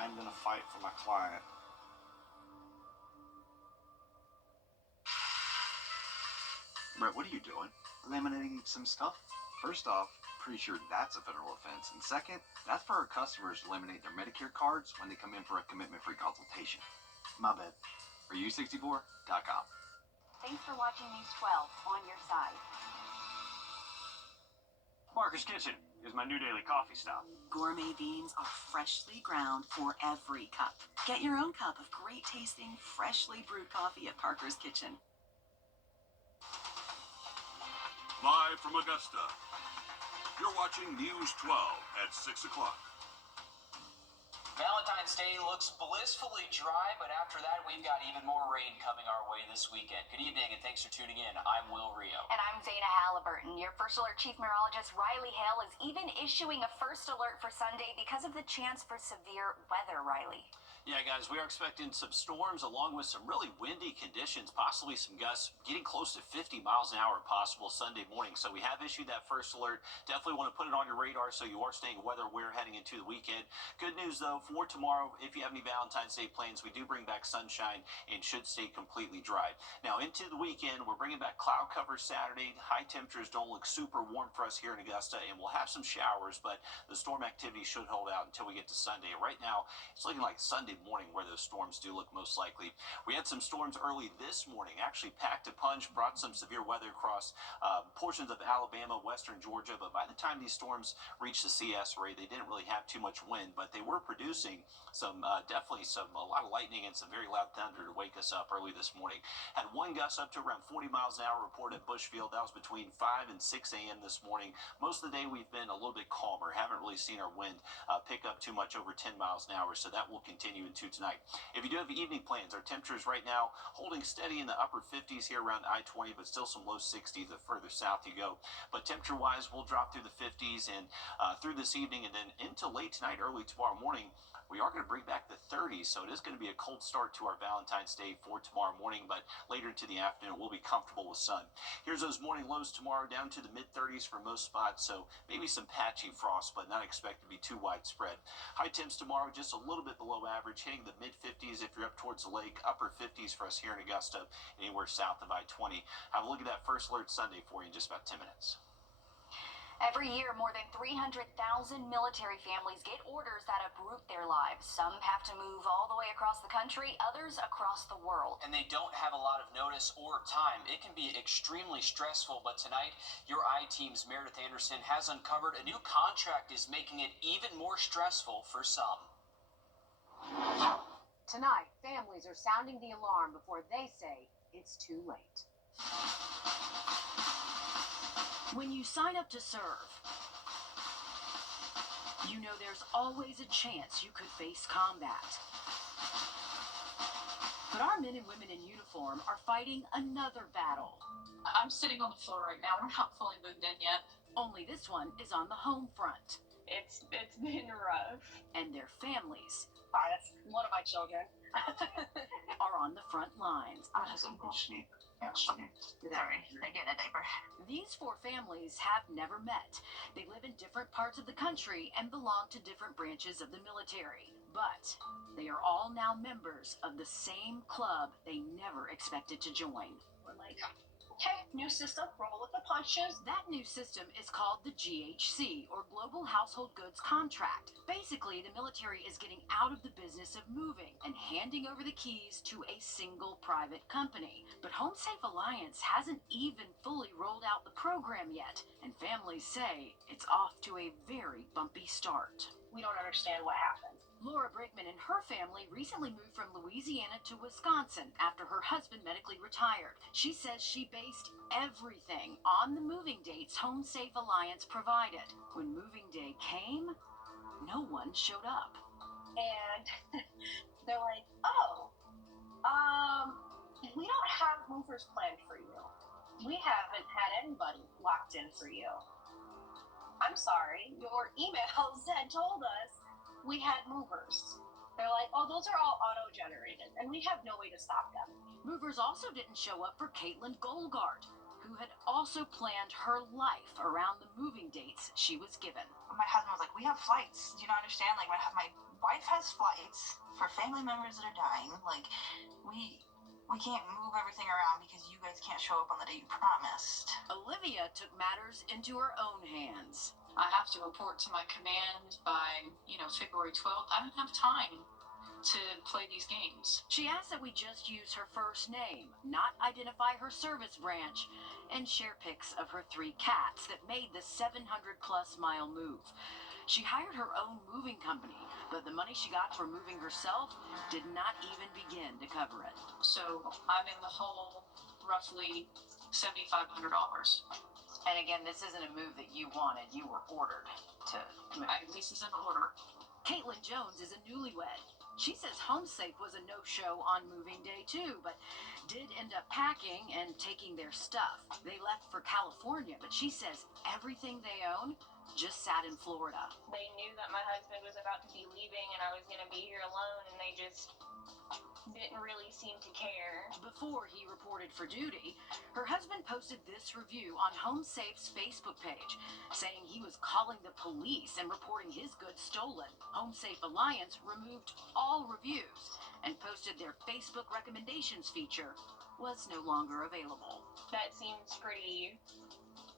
I'm gonna fight for my client. Brett, what are you doing? Laminating some stuff. First off, pretty sure that's a federal offense. And second, that's for our customers to laminate their Medicare cards when they come in for a commitment-free consultation. My bad. For u64.com. Thanks for watching News 12 on your side. Parker's Kitchen is my new daily coffee stop. Gourmet beans are freshly ground for every cup. Get your own cup of great tasting, freshly brewed coffee at Parker's Kitchen. Live from Augusta, you're watching News 12 at 6 o'clock. Valentine's Day looks blissfully dry, but after that, we've got even more rain coming our way this weekend. Good evening, and thanks for tuning in. I'm Will Rio. And I'm Zana Halliburton. Your First Alert Chief Meteorologist Riley Hale is even issuing a first alert for Sunday because of the chance for severe weather, Riley. Yeah, guys, we are expecting some storms along with some really windy conditions, possibly some gusts getting close to 50 miles an hour possible Sunday morning. So we have issued that first alert. Definitely want to put it on your radar so you are staying weather aware heading into the weekend. Good news, though, for tomorrow, if you have any Valentine's Day plans, we do bring back sunshine and should stay completely dry. Now, into the weekend, we're bringing back cloud cover Saturday. High temperatures don't look super warm for us here in Augusta, and we'll have some showers, but the storm activity should hold out until we get to Sunday. Right now, it's looking like Sunday morning where those storms do look most likely. We had some storms early this morning, actually packed a punch, brought some severe weather across portions of Alabama, western Georgia, but by the time these storms reached the CS area, they didn't really have too much wind, but they were producing some definitely a lot of lightning and some very loud thunder to wake us up early this morning. Had one gust up to around 40 miles an hour reported at Bushfield. That was between 5 and 6 a.m. this morning. Most of the day we've been a little bit calmer. Haven't really seen our wind pick up too much over 10 miles an hour, so that will continue into tonight. If you do have evening plans, our temperatures right now holding steady in the upper 50s here around I-20, but still some low 60s the further south you go. But temperature-wise, we'll drop through the 50s and through this evening and then into late tonight, early tomorrow morning. We are going to bring back the 30s, so it is going to be a cold start to our Valentine's Day for tomorrow morning, but later into the afternoon, we'll be comfortable with sun. Here's those morning lows tomorrow, down to the mid-30s for most spots, so maybe some patchy frost, but not expected to be too widespread. High temps tomorrow, just a little bit below average, hitting the mid-50s if you're up towards the lake, upper 50s for us here in Augusta, anywhere south of I-20. Have a look at that first alert Sunday for you in just about 10 minutes. Every year, more than 300,000 military families get orders that uproot their lives. Some have to move all the way across the country, others across the world. And they don't have a lot of notice or time. It can be extremely stressful, but tonight, your I-Team's Meredith Anderson has uncovered a new contract is making it even more stressful for some. Tonight, families are sounding the alarm before they say it's too late. When you sign up to serve, you know there's always a chance you could face combat. But our men and women in uniform are fighting another battle. I'm sitting on the floor right now. We're not fully moved in yet. Only this one is on the home front. It's been rough. And their families That's one of my children. are on the front lines. My husband will sleep. Sorry, I get a diaper. These four families have never met. They live in different parts of the country and belong to different branches of the military. But they are all now members of the same club they never expected to join. We're like, okay, new system, roll with the punches. That new system is called the GHC, or Global Household Goods Contract. Basically, the military is getting out of the business of moving and handing over the keys to a single private company. But Home Safe Alliance hasn't even fully rolled out the program yet, and families say it's off to a very bumpy start. We don't understand what happened. Laura Brickman and her family recently moved from Louisiana to Wisconsin after her husband medically retired. She says she based everything on the moving dates Home Safe Alliance provided. When moving day came, no one showed up. And they're like, oh, we don't have movers planned for you. We haven't had anybody locked in for you. I'm sorry, your emails had told us we had movers. They're like, oh, those are all auto-generated, and we have no way to stop them. Movers also didn't show up for Caitlin Goldgard, who had also planned her life around the moving dates she was given. My husband was like, we have flights. Do you not understand? Like, my wife has flights for family members that are dying. Like, we can't move everything around because you guys can't show up on the day you promised. Olivia took matters into her own hands. I have to report to my command by, February 12th. I don't have time to play these games. She asked that we just use her first name, not identify her service branch, and share pics of her 3 cats that made the 700-plus mile move. She hired her own moving company, but the money she got for moving herself did not even begin to cover it. So I'm in the hole roughly $7,500. And again, this isn't a move that you wanted. You were ordered to move. This is an order. Caitlin Jones is a newlywed. She says HomeSafe was a no-show on moving day too, but did end up packing and taking their stuff. They left for California, but she says everything they own just sat in Florida. They knew that my husband was about to be leaving and I was going to be here alone, and they just didn't really seem to care. Before he reported for duty, her husband posted this review on HomeSafe's Facebook page, saying he was calling the police and reporting his goods stolen. HomeSafe Alliance removed all reviews and posted their Facebook recommendations feature was no longer available. That seems pretty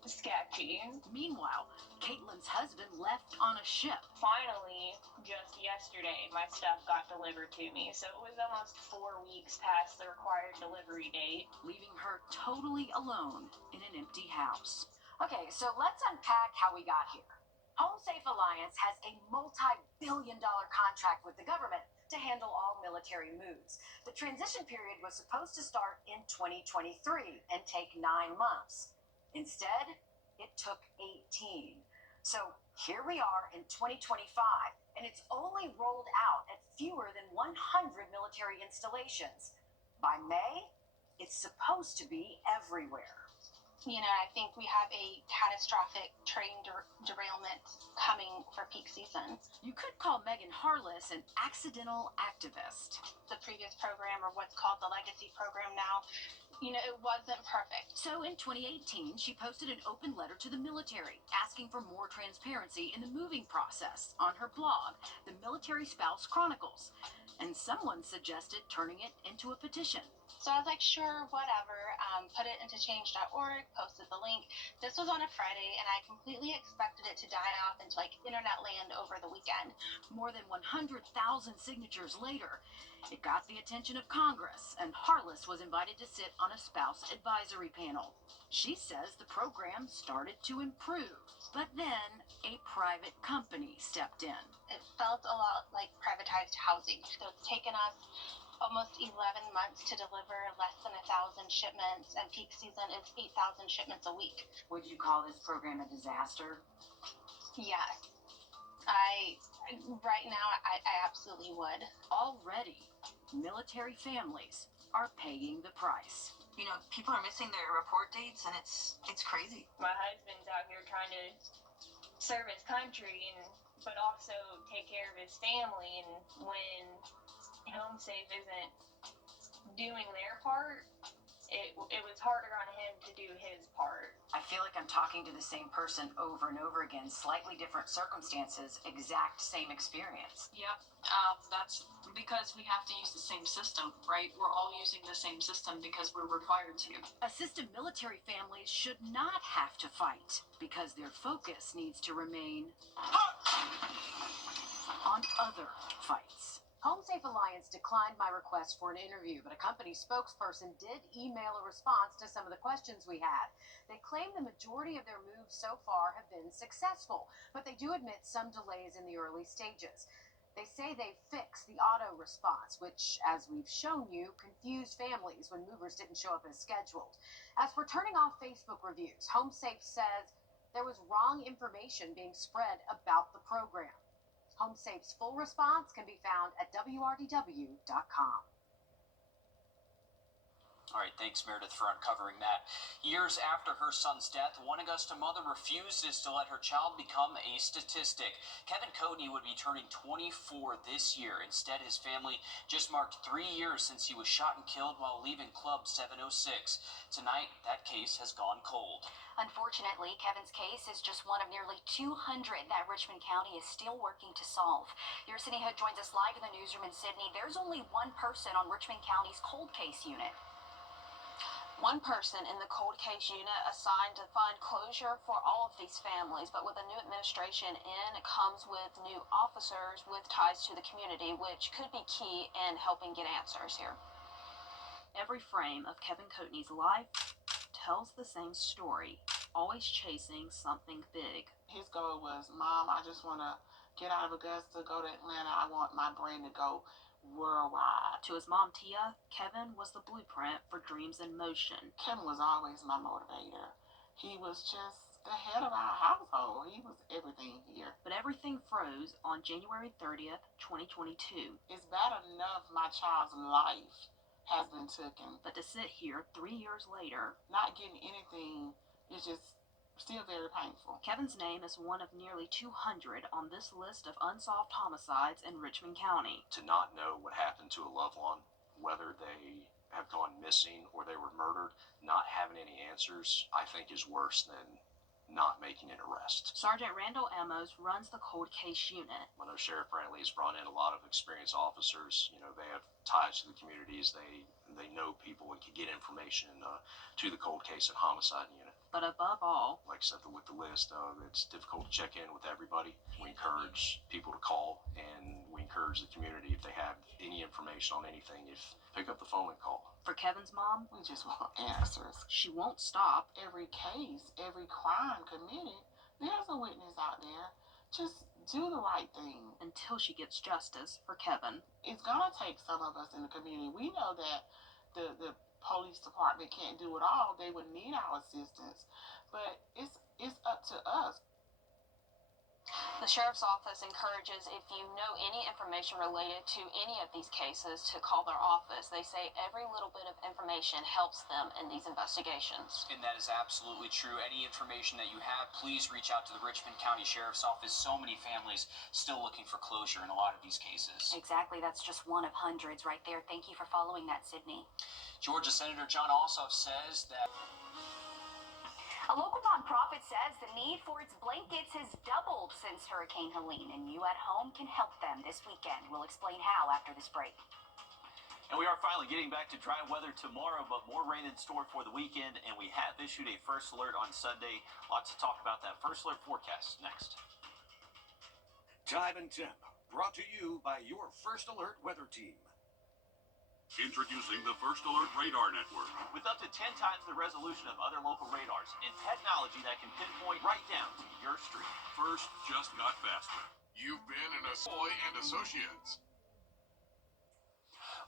sketchy. Meanwhile, Caitlin's husband left on a ship. Finally, just yesterday, my stuff got delivered to me, so it was almost 4 weeks past the required delivery date, leaving her totally alone in an empty house. Okay, so let's unpack how we got here. HomeSafe Alliance has a multi-billion-dollar contract with the government to handle all military moves. The transition period was supposed to start in 2023 and take 9 months. Instead, it took 18. So here we are in 2025, and it's only rolled out at fewer than 100 military installations. By May, it's supposed to be everywhere. I think we have a catastrophic train derailment coming for peak season. You could call Megan Harless an accidental activist. The previous program, or what's called the legacy program now, it wasn't perfect. So in 2018, she posted an open letter to the military asking for more transparency in the moving process on her blog, The Military Spouse Chronicles. And someone suggested turning it into a petition. So I was like, sure, whatever. Put it into change.org, posted the link. This was on a Friday, and I completely expected it to die off into internet land over the weekend. More than 100,000 signatures later, it got the attention of Congress, and Harless was invited to sit on a spouse advisory panel. She says the program started to improve, but then a private company stepped in. It felt a lot like privatized housing. So it's taken us almost 11 months to deliver less than 1,000 shipments, and peak season is 8,000 shipments a week. Would you call this program a disaster? Yes. Right now, I absolutely would. Already, military families are paying the price. People are missing their report dates, and it's crazy. My husband's out here trying to serve his country, but also take care of his family, and when HomeSafe isn't doing their part, it was harder on him to do his part. I feel like I'm talking to the same person over and over again, slightly different circumstances, exact same experience. Yep, that's because we have to use the same system, right? We're all using the same system because we're required to. Assisted military families should not have to fight because their focus needs to remain on other fights. HomeSafe Alliance declined my request for an interview, but a company spokesperson did email a response to some of the questions we had. They claim the majority of their moves so far have been successful, but they do admit some delays in the early stages. They say they fixed the auto response, which, as we've shown you, confused families when movers didn't show up as scheduled. As for turning off Facebook reviews, HomeSafe says there was wrong information being spread about the program. HomeSafe's full response can be found at wrdw.com. All right, thanks, Meredith, for uncovering that. Years after her son's death, one Augusta mother refuses to let her child become a statistic. Kevin Coatney would be turning 24 this year. Instead, his family just marked 3 years since he was shot and killed while leaving Club 706. Tonight, that case has gone cold. Unfortunately, Kevin's case is just one of nearly 200 that Richmond County is still working to solve. Your Sydney Hood joins us live in the newsroom in Sydney. There's only one person on Richmond County's cold case unit. One person in the cold case unit assigned to find closure for all of these families, but with a new administration in, it comes with new officers with ties to the community, which could be key in helping get answers here. Every frame of Kevin Coatney's life tells the same story, always chasing something big. His goal was, Mom, I just want to get out of Augusta, go to Atlanta. I want my brand to go worldwide. To his mom, Tia, Kevin was the blueprint for dreams in motion. Kevin was always my motivator. He was just the head of our household. He was everything here. But everything froze on January 30th, 2022. It's bad enough my child's life has been taken. But to sit here 3 years later, not getting anything is just still very painful. Kevin's name is one of nearly 200 on this list of unsolved homicides in Richmond County. To not know what happened to a loved one, whether they have gone missing or they were murdered, not having any answers, I think is worse than not making an arrest. Sergeant Randall Amos runs the cold case unit. I know Sheriff Brantley has brought in a lot of experienced officers. You know, they have ties to the communities. They know people and can get information to the cold case and homicide unit. But above all, like I said, with the list, it's difficult to check in with everybody. We encourage people to call, and we encourage the community, if they have any information on anything, pick up the phone and call. For Kevin's mom, we just want answers. She won't stop. Every case, every crime committed, there's a witness out there. Just do the right thing. Until she gets justice for Kevin. It's gonna take some of us in the community. We know that the police department can't do it all. They would need our assistance, but it's up to us. The sheriff's office encourages, if you know any information related to any of these cases, to call their office. They say every little bit of information helps them in these investigations. And that is absolutely true. Any information that you have, please reach out to the Richmond County Sheriff's Office. So many families still looking for closure in a lot of these cases. Exactly. That's just one of hundreds right there. Thank you for following that, Sydney. Georgia Senator John Ossoff says that a local nonprofit says the need for its blankets has doubled since Hurricane Helene, and you at home can help them this weekend. We'll explain how after this break. And we are finally getting back to dry weather tomorrow, but more rain in store for the weekend, and we have issued a first alert on Sunday. Lots to talk about that first alert forecast next. Time and temp, brought to you by your First Alert weather team. Introducing the First Alert Radar Network. With up to 10 times the resolution of other local radars and technology that can pinpoint right down to your street. First just got faster. You've been in Assoy and Associates.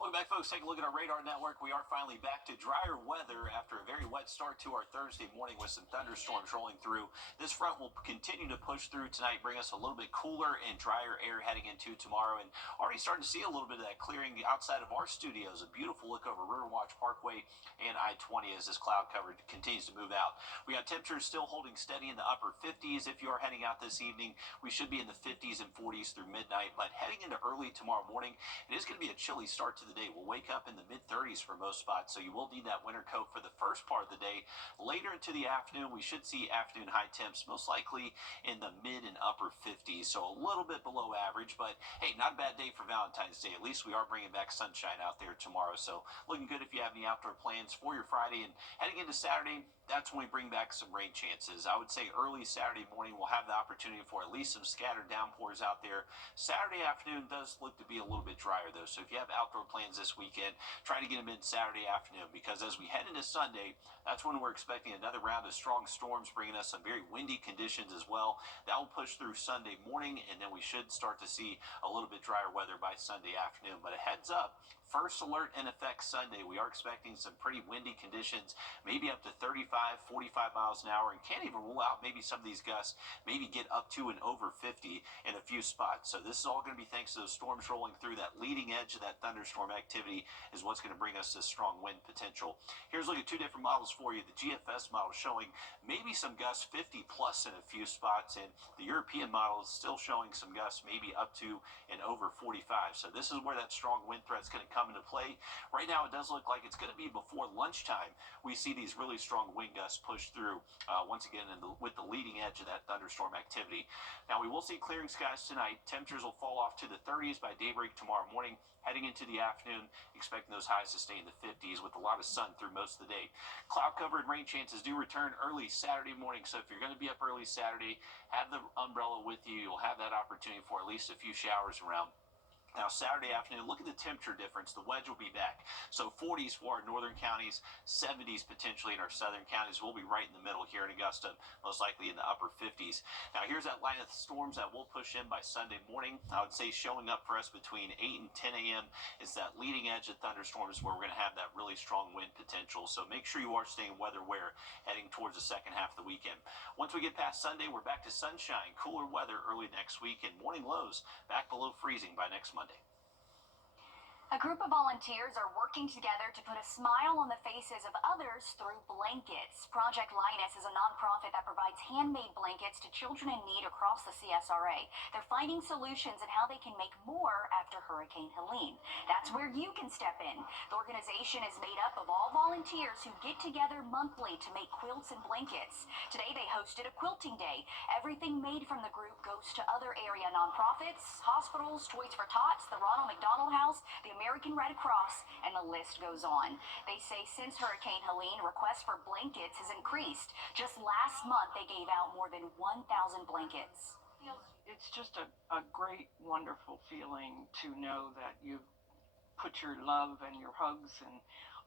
Welcome back, folks. Take a look at our radar network. We are finally back to drier weather after a very wet start to our Thursday morning with some thunderstorms rolling through. This front will continue to push through tonight, bring us a little bit cooler and drier air heading into tomorrow, and already starting to see a little bit of that clearing outside of our studios. A beautiful look over Riverwatch Parkway and I-20 as this cloud cover continues to move out. We got temperatures still holding steady in the upper 50s. If you are heading out this evening, we should be in the 50s and 40s through midnight, but heading into early tomorrow morning, it is going to be a chilly start to the day. We'll wake up in the mid-30s for most spots, so you will need that winter coat for the first part of the day. Later into the afternoon, we should see afternoon high temps, most likely in the mid and upper 50s, so a little bit below average, but hey, not a bad day for Valentine's Day. At least we are bringing back sunshine out there tomorrow, so looking good if you have any outdoor plans for your Friday. And heading into Saturday, that's when we bring back some rain chances. I would say early Saturday morning we'll have the opportunity for at least some scattered downpours out there. Saturday afternoon does look to be a little bit drier though, so if you have outdoor plans this weekend, try to get them in Saturday afternoon, because as we head into Sunday, that's when we're expecting another round of strong storms, bringing us some very windy conditions as well. That will push through Sunday morning, and then we should start to see a little bit drier weather by Sunday afternoon. But a heads up, first alert in effect Sunday. We are expecting some pretty windy conditions, maybe up to 35, 45 miles an hour, and can't even rule out maybe some of these gusts maybe get up to and over 50 in a few spots. So this is all going to be thanks to those storms rolling through. That leading edge of that thunderstorm activity is what's going to bring us this strong wind potential. Here's a look at two different models for you. The GFS model showing maybe some gusts 50 plus in a few spots, and the European model is still showing some gusts maybe up to and over 45. So this is where that strong wind threat is going to come into play. Right now, it does look like it's going to be before lunchtime. We see these really strong wind gusts push through once again with the leading edge of that thunderstorm activity. Now, we will see clearing skies tonight. Temperatures will fall off to the 30s by daybreak tomorrow morning. Heading into the afternoon, expecting those highs to stay in the 50s with a lot of sun through most of the day. Cloud cover and rain chances do return early Saturday morning, so if you're going to be up early Saturday, have the umbrella with you. You'll have that opportunity for at least a few showers around. Now, Saturday afternoon, look at the temperature difference. The wedge will be back. So 40s for our northern counties, 70s potentially in our southern counties. We'll be right in the middle here in Augusta, most likely in the upper 50s. Now, here's that line of storms that will push in by Sunday morning. I would say showing up for us between 8 and 10 a.m. is that leading edge of thunderstorms where we're going to have that really strong wind potential. So make sure you are staying weather aware heading towards the second half of the weekend. Once we get past Sunday, we're back to sunshine, cooler weather early next week, and morning lows back below freezing by next Monday. A group of volunteers are working together to put a smile on the faces of others through blankets. Project Linus is a nonprofit that provides handmade blankets to children in need across the CSRA. They're finding solutions and how they can make more after Hurricane Helene. That's where you can step in. The organization is made up of all volunteers who get together monthly to make quilts and blankets. Today they hosted a quilting day. Everything made from the group goes to other area nonprofits, hospitals, Toys for Tots, the Ronald McDonald House, the American Red Cross, and the list goes on. They say since Hurricane Helene, requests for blankets has increased. Just last month, they gave out more than 1,000 blankets. It's just a great, wonderful feeling to know that you've put your love and your hugs and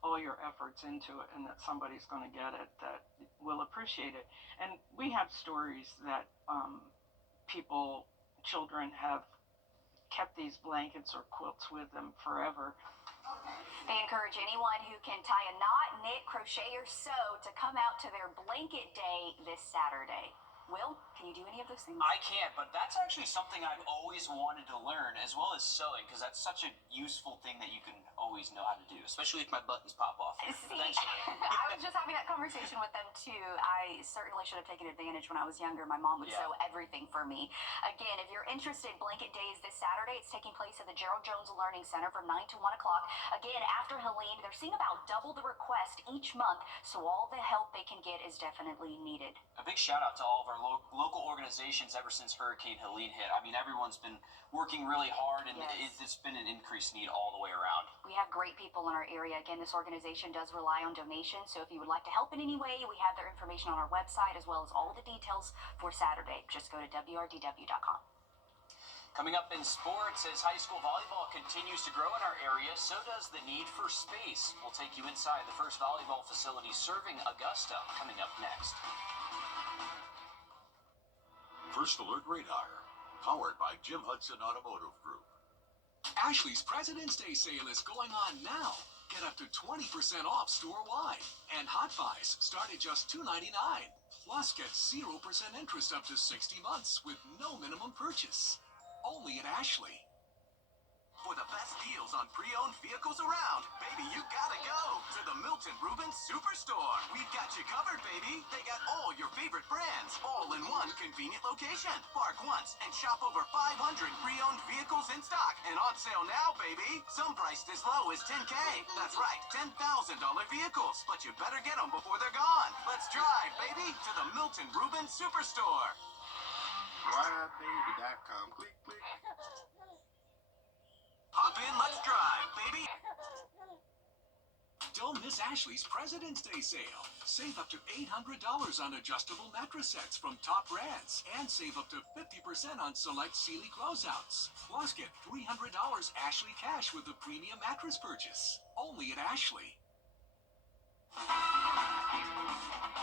all your efforts into it, and that somebody's going to get it that will appreciate it. And we have stories that children have kept these blankets or quilts with them forever. They encourage anyone who can tie a knot, knit, crochet, or sew to come out to their blanket day this Saturday. Will, can you do any of those things? I can't, but that's actually something I've always wanted to learn, as well as sewing, because that's such a useful thing that you can always know how to do, especially if my buttons pop off. See, I was just having that conversation with them too. I certainly should have taken advantage when I was younger. My mom would sew everything for me. Again, if you're interested, Blanket Days this Saturday. It's taking place at the Gerald Jones Learning Center from 9 to 1 o'clock. Again, after Helene, they're seeing about double the request each month, so all the help they can get is definitely needed. A big shout out to all of our local organizations ever since Hurricane Helene hit. I mean, everyone's been working really hard, and it's been an increased need all the way around. We have great people in our area. Again, this organization does rely on donations, so if you would like to help in any way, we have their information on our website as well as all of the details for Saturday. Just go to wrdw.com. Coming up in sports, as high school volleyball continues to grow in our area, so does the need for space. We'll take you inside the first volleyball facility serving Augusta, coming up next. First Alert Radar, powered by Jim Hudson Automotive Group. Ashley's President's Day sale is going on now. Get up to 20% off store-wide. And Hot Buys start at just $2.99. Plus, get 0% interest up to 60 months with no minimum purchase. Only at Ashley. For the best deals on pre-owned vehicles around, baby, you gotta go to the Milton Rubens Superstore. We've got you covered, baby. They got all your favorite brands, all in one convenient location. Park once and shop over 500 pre-owned vehicles in stock and on sale now, baby. Some priced as low as $10K. That's right, $10,000 vehicles. But you better get them before they're gone. Let's drive, baby, to the Milton Rubens Superstore. Ridebaby.com. Click, click. Hop in, let's drive, baby. Don't miss Ashley's President's Day sale. Save up to $800 on adjustable mattress sets from top brands. And save up to 50% on select Sealy closeouts. Plus, get $300 Ashley cash with a premium mattress purchase. Only at Ashley.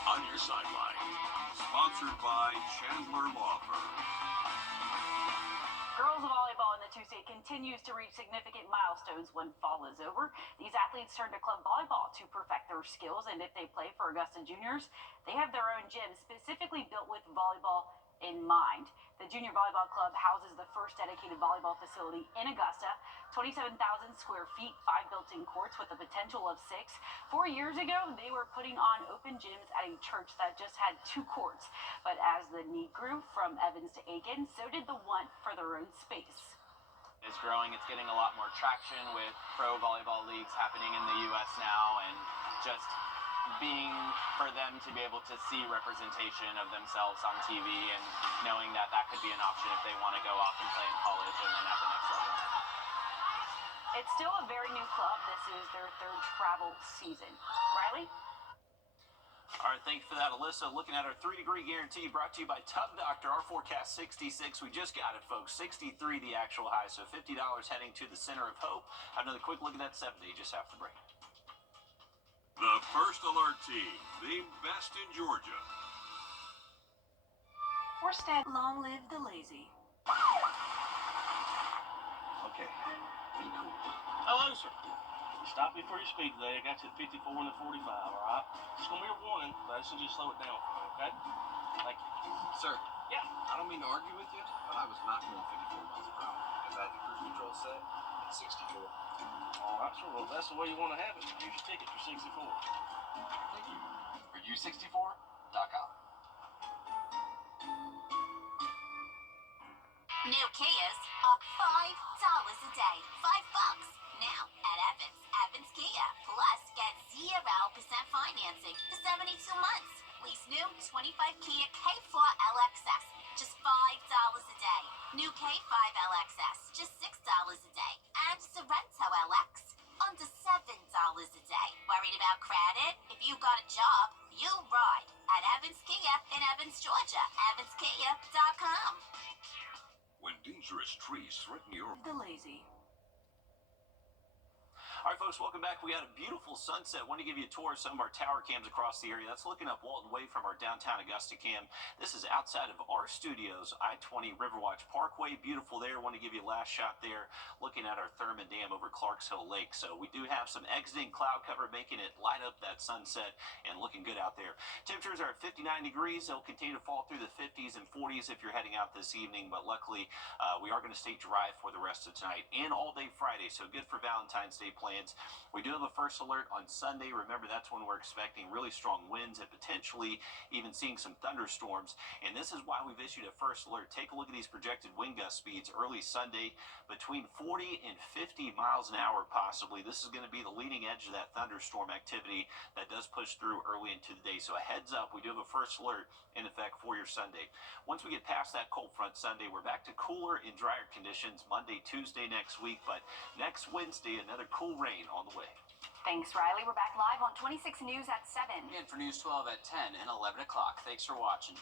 On Your Sideline, sponsored by Chandler Law Firm. Girls volleyball in the Tuesday continues to reach significant milestones when fall is over. These athletes turn to club volleyball to perfect their skills, and if they play for Augusta Juniors, they have their own gym specifically built with volleyball in mind. The Junior Volleyball Club houses the first dedicated volleyball facility in Augusta, 27,000 square feet, 5 built-in courts with a potential of 6. 4 years ago, they were putting on open gyms at a church that just had 2 courts. But as the need grew from Evans to Aiken, so did the want for their own space. It's growing. It's getting a lot more traction with pro volleyball leagues happening in the U.S. now, and just being for them to be able to see representation of themselves on TV and knowing that that could be an option if they want to go off and play in college and then at the next level. It's still a very new club. This is their 3rd travel season. Riley? All right, thank you for that, Alyssa. Looking at our 3-degree guarantee brought to you by Tub Doctor. Our forecast 66. We just got it, folks. 63 the actual high, so $50 heading to the center of hope. Another quick look at that 7-day just after the break. The First Alert Team, the best in Georgia. We're stand. Long live the lazy. Okay, be cool. Hello, sir. Stop before you speed today. I got you at 54 and a 45, all right? It's going to be a warning, but I just need you to slow it down for me, okay? Thank you. Sir. Yeah? I don't mean to argue with you, but I was not going 54 miles per hour. Because I had the cruise control set at 64. All right, sir. Well, if that's the way you want to have it, here's your ticket for 64. Thank you. For U64.com. New Kias are $5 a day. $5 now at Evans. Evans Kia. Plus, get 0% financing for 72 months. Lease new 25 Kia K4 LXS. Just $5 a day. New K5 LXS. Just $6 a day. And Sorrento LX. Under $7 a day. Worried about credit? If you got a job, you ride at Evans Kia in Evans, Georgia. EvansKia.com. When dangerous trees threaten your... The lazy. All right, folks, welcome back. We got a beautiful sunset. Want to give you a tour of some of our tower cams across the area. That's looking up Walton Way from our downtown Augusta cam. This is outside of our studios, I-20 Riverwatch Parkway. Beautiful there. Want to give you a last shot there, looking at our Thurman Dam over Clarks Hill Lake. So we do have some exiting cloud cover, making it light up that sunset and looking good out there. Temperatures are at 59 degrees. They'll continue to fall through the 50s and 40s if you're heading out this evening. But luckily, we are going to stay dry for the rest of tonight and all day Friday. So good for Valentine's Day plans. We do have a first alert on Sunday. Remember, that's when we're expecting really strong winds and potentially even seeing some thunderstorms. And this is why we've issued a first alert. Take a look at these projected wind gust speeds early Sunday, between 40 and 50 miles an hour possibly. This is going to be the leading edge of that thunderstorm activity that does push through early into the day. So a heads up, we do have a first alert in effect for your Sunday. Once we get past that cold front Sunday, we're back to cooler and drier conditions Monday, Tuesday next week. But next Wednesday, another cool rain on the way. Thanks, Riley. We're back live on 26 News at 7. And for News 12 at 10 and 11 o'clock. Thanks for watching.